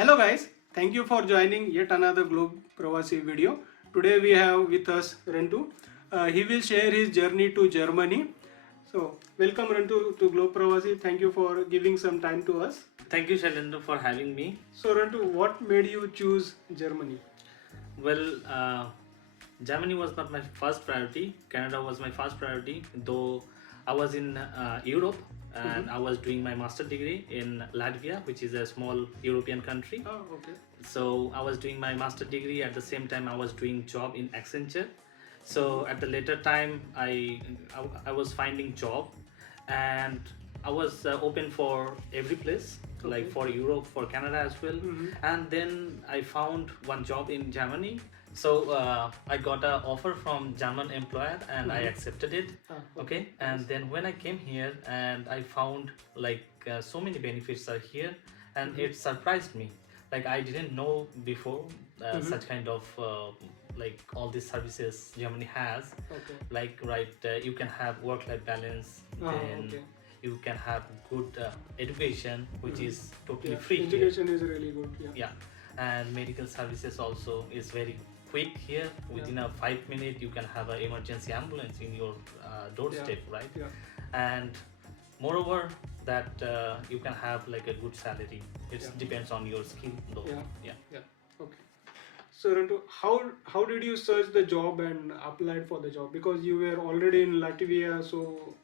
Hello guys, thank you for joining yet another Globe Pravasi video. Today we have with us Rantu. He will share his journey to Germany. So welcome Rantu to Globe Pravasi. Thank you for giving some time to us. Thank you, Shailendra, for having me. So Rantu, what made you choose Germany? Well, Germany was not my first priority. Canada was my first priority, though I was in Europe and I was doing my master degree in Latvia, which is a small European country. Oh, okay. So I was doing my master degree at the same time I was doing job in Accenture. So at the later time, I was finding job, and I was open for every place, like for Europe, for Canada as well. And then I found one job in Germany. So I got an offer from German employer and I accepted it. Okay, and then when I came here and I found like so many benefits are here, and it surprised me. Like I didn't know before such kind of like all these services Germany has. Okay. Like you can have work-life balance, then you can have good education, which is totally free. Education is really good. Yeah, and medical services also is very quick here. Within a 5 minute, you can have an emergency ambulance in your doorstep, right? Yeah. And moreover, that you can have like a good salary. It depends on your skill, though. Yeah. Okay. So Rantu, how did you search the job and applied for the job? Because you were already in Latvia, so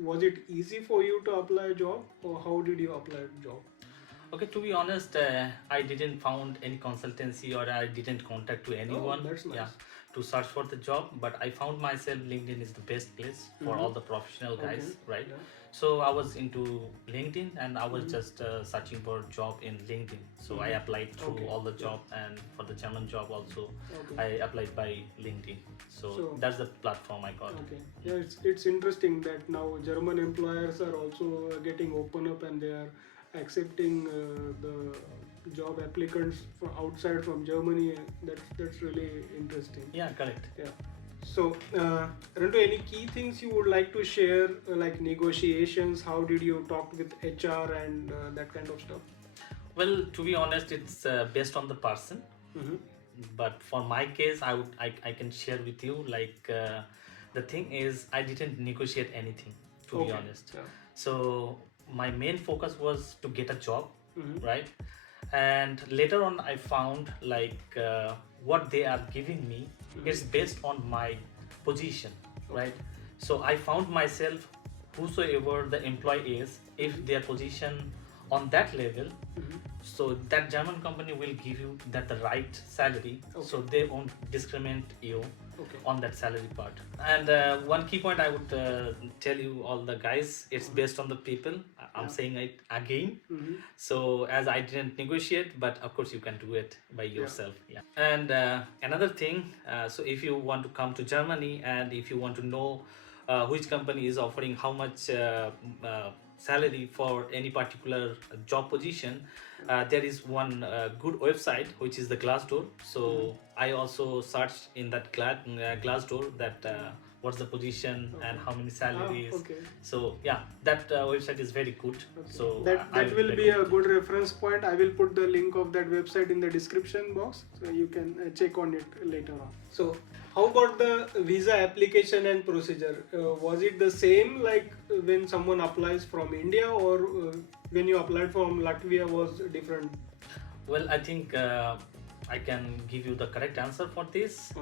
was it easy for you to apply a job, or how did you apply a job? Okay, to be honest, I didn't found any consultancy or I didn't contact to anyone. Oh, that's nice. Yeah, to search for the job, but I found myself LinkedIn is the best place for all the professional guys, right? Yeah. So I was into LinkedIn and I was just searching for a job in LinkedIn. So I applied through all the job, and for the German job also, I applied by LinkedIn. So that's the platform I got. Okay. Yeah, it's interesting that now German employers are also getting open up and they are accepting the job applicants from outside from Germany. That's really interesting. Yeah, correct. Yeah. So, Rantu, any key things you would like to share, like negotiations? How did you talk with HR and that kind of stuff? Well, to be honest, it's based on the person. But for my case, I can share with you like the thing is I didn't negotiate anything, to be honest. Yeah. So my main focus was to get a job, right? And later on I found like what they are giving me is based on my position, right? So I found myself, whosoever the employee is, if their position on that level, so that German company will give you that the right salary, so they won't discriminate you on that salary part. And one key point I would tell you all the guys, it's based on the people. I'm saying it again. So as I didn't negotiate, but of course you can do it by yourself. Yeah. And another thing, so if you want to come to Germany and if you want to know which company is offering how much salary for any particular job position, there is one good website which is the Glassdoor. So I also searched in that Glassdoor that what's the position and how many salaries. So yeah, that website is very good. So that will be a good reference point. I will put the link of that website in the description box, so you can check on it later on. So how about the visa application and procedure? Was it the same like when someone applies from India, or when you applied from Latvia was different? Well, I think I can give you the correct answer for this.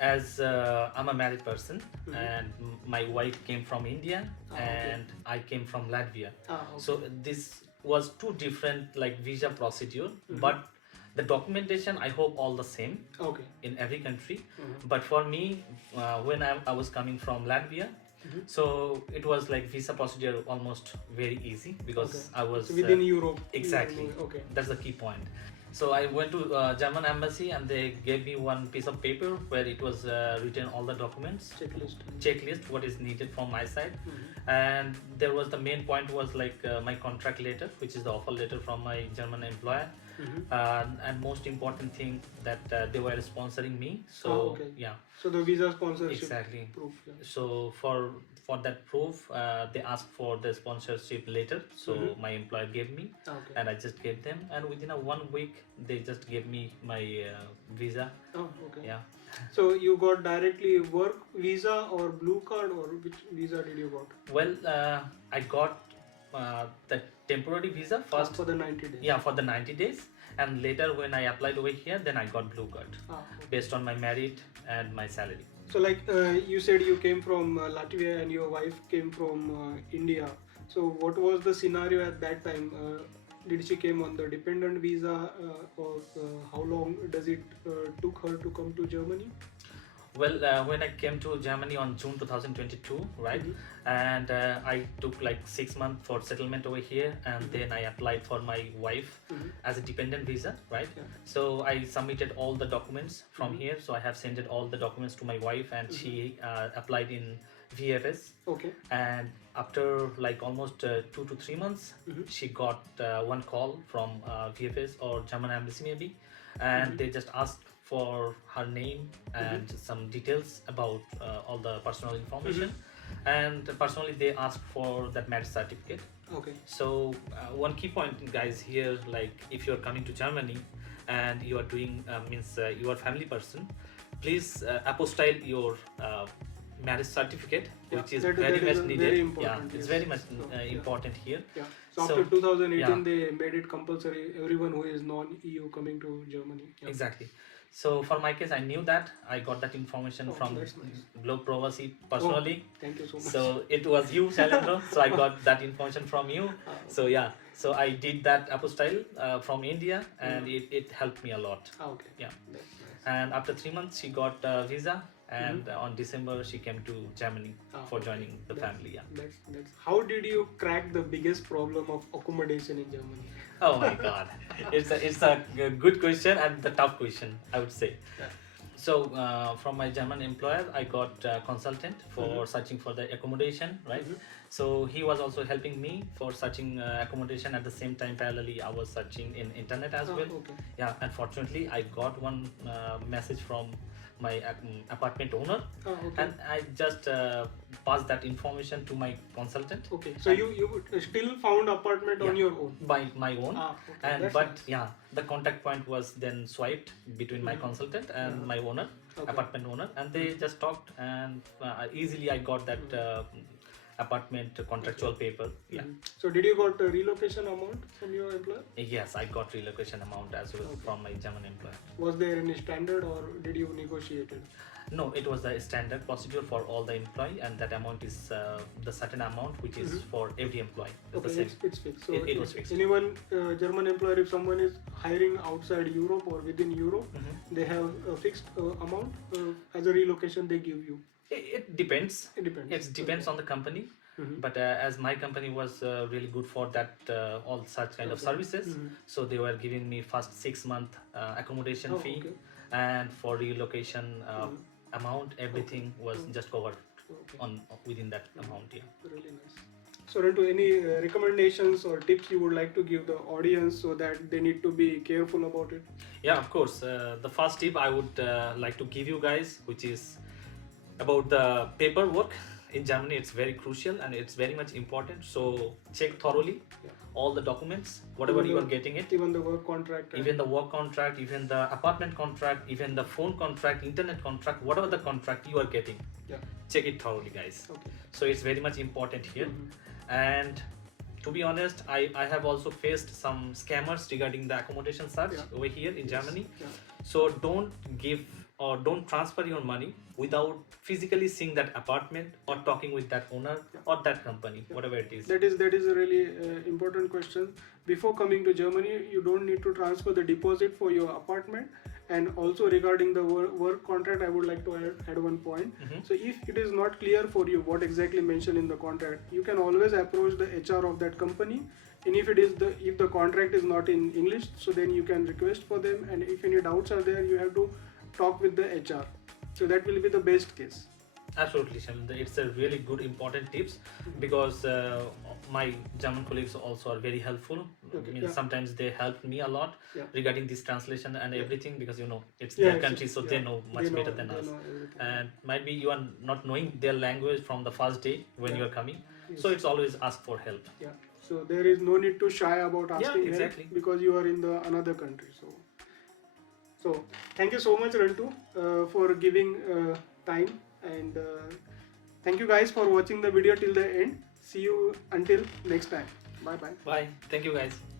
As I'm a married person and my wife came from India and I came from Latvia. So this was two different like visa procedure, but the documentation I hope all the same in every country. But for me, when I was coming from Latvia, so it was like visa procedure almost very easy because I was within Europe. Exactly. That's the key point. So I went to German embassy and they gave me one piece of paper where it was written all the documents, checklist what is needed from my side. And there was the main point was like my contract letter, which is the offer letter from my German employer. and most important thing that they were sponsoring me. So Okay. yeah, So the visa sponsorship exactly. proof. Yeah. So for that proof, they asked for the sponsorship later. So my employer gave me, Okay. and I just gave them, and within a 1 week they just gave me my visa. Oh, okay. Yeah. So you got directly work visa or blue card, or which visa did you got? Well, I got the temporary visa first. For the 90 days. Yeah, for the 90 days, and later when I applied over here, then I got blue card Okay. based on my merit and my salary. So like you said, you came from Latvia and your wife came from India. So what was the scenario at that time? Did she came on the dependent visa, or how long does it took her to come to Germany? Well, when I came to Germany on June 2022, right, and I took like 6 months for settlement over here, and then I applied for my wife as a dependent visa, right. Yeah. So I submitted all the documents from here. So I have sent it all the documents to my wife, and she applied in VFS. Okay. And after like almost 2 to 3 months, she got one call from VFS or German embassy maybe, and they just asked for her name and some details about all the personal information, and personally they asked for that marriage certificate. Okay. So one key point, guys, here, like if you're coming to Germany and you are doing you are family person, please apostille your marriage certificate, which is that very is much needed. very important, Yeah, it's yes. very much So, important here. Yeah. So So, after 2018, yeah. they made it compulsory, everyone who is non-EU coming to Germany. Yeah. Exactly. So for my case, I knew that. I got that information from that's nice. Globe Provacy personally. Thank you so much. So it was you, Shailendra. So I got that information from you. So yeah, so I did that apostille from India, and it helped me a lot. Okay. Yeah. That's nice. And after 3 months, she got a visa, and on December she came to Germany for joining the family. Yeah. That's how did you crack the biggest problem of accommodation in Germany? Oh my God, it's a good question and the tough question, I would say. Yeah. So from my German employer, I got a consultant for searching for the accommodation, right? So he was also helping me for searching accommodation. At the same time, parallelly, I was searching in internet as well. Okay. Yeah, unfortunately, I got one message from my apartment owner, Okay. and I just passed that information to my consultant. Okay. So you still found apartment on your own? By my own. Okay. And That's but nice. yeah, the contact point was then swiped between my consultant and my owner, apartment owner, and they just talked, and easily I got that apartment contractual paper. Yeah. So did you got a relocation amount from your employer? Yes, I got relocation amount as well from my German employer. Was there any standard, or did you negotiate it? No, it was the standard procedure for all the employee, and that amount is the certain amount which is for every employee. It's the Okay, same. it's fixed. So It was fixed. anyone German employer, if someone is hiring outside Europe or within Europe, they have a fixed amount as a relocation they give you. It depends. It depends. It depends on the company. But as my company was really good for that all such kind of services, so they were giving me first 6 month accommodation fee, and for relocation amount, everything was just covered on within that amount. Yeah. Really nice. So Rantu, any recommendations or tips you would like to give the audience so that they need to be careful about it? Yeah, of course. The first tip I would like to give you guys, which is about the paperwork. In Germany, it's very crucial and it's very much important. So check thoroughly all the documents, whatever you are getting it. Even the work contract. Even the work contract, even the apartment contract, even the phone contract, internet contract, whatever the contract you are getting, check it thoroughly, guys. Okay. So it's very much important here. And to be honest, I have also faced some scammers regarding the accommodation search over here in Germany. So don't give or don't transfer your money without physically seeing that apartment or talking with that owner or that company, whatever it is. That is a really important question. Before coming to Germany, you don't need to transfer the deposit for your apartment. And also regarding the work contract, I would like to add one point. So if it is not clear for you what exactly mentioned in the contract, you can always approach the HR of that company. And if the contract is not in English, so then you can request for them. And if any doubts are there, you have to talk with the HR. So that will be the best case. Absolutely, Shamil. It's a really good, important tips because my German colleagues also are very helpful. Okay, I mean, yeah. sometimes they helped me a lot Yeah. regarding this translation and everything because it's Yeah, their country, so they know much better than they us. know everything. And might be you are not knowing their language from the first day when Yeah. you are coming, Yes. so it's always ask for help. Yeah. So there is no need to shy about asking exactly. help because you are in the another country. So thank you so much, Rantu, for giving time, and thank you guys for watching the video till the end. See you until next time. Bye bye. Bye. Thank you, guys.